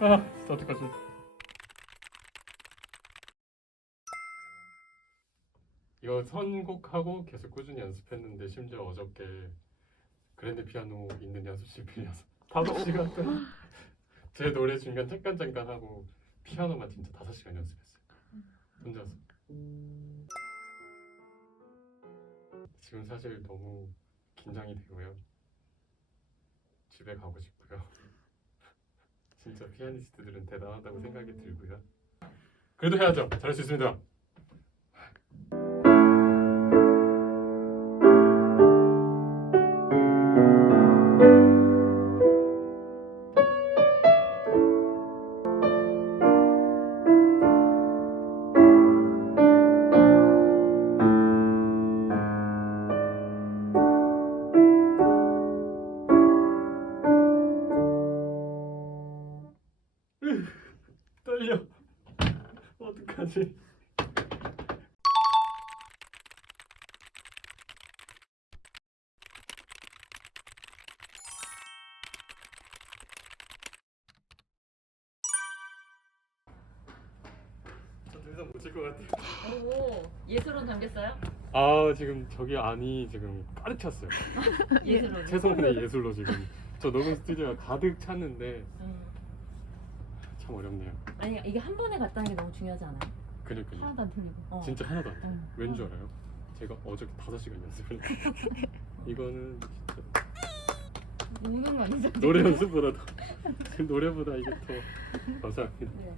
아 진짜 어떡하지? 이거 선곡하고 계속 꾸준히 연습했는데 심지어 어저께 그랜드 피아노 있는 연습실 빌려서 다섯 시간 동안 제 노래 중간 잠깐 잠깐 하고 피아노만 진짜 다섯 시간 연습했어요. 혼자서. 지금 사실 너무 긴장이 되고요 집에 가고 싶고요. 진짜 피아니스트들은 대단하다고 생각이 들고요. 그래도 해야죠. 잘할 수 있습니다 어떡하지 저더 이상 못칠것 같아요 오 예술은 담겼어요? 아 지금 저기 안이 지금 가득 찼어요 예술은. 최소한의 예술로 지금 저 녹음 스튜디오가 가득 찼는데 음. 참 어렵네요 아니 이게 한 번에 갔다는 게 너무 중요하지 않아요? 그러니까요 하나도 안 틀리고. 어. 진짜 하나도 안 돼. 응. 왠줄 알아요? 제가 어저께 5시간 연습을 했어요 이거는 진짜 우는 거 아니죠? 노래 연습보다 더 노래보다 이게 더 감사합니다 네.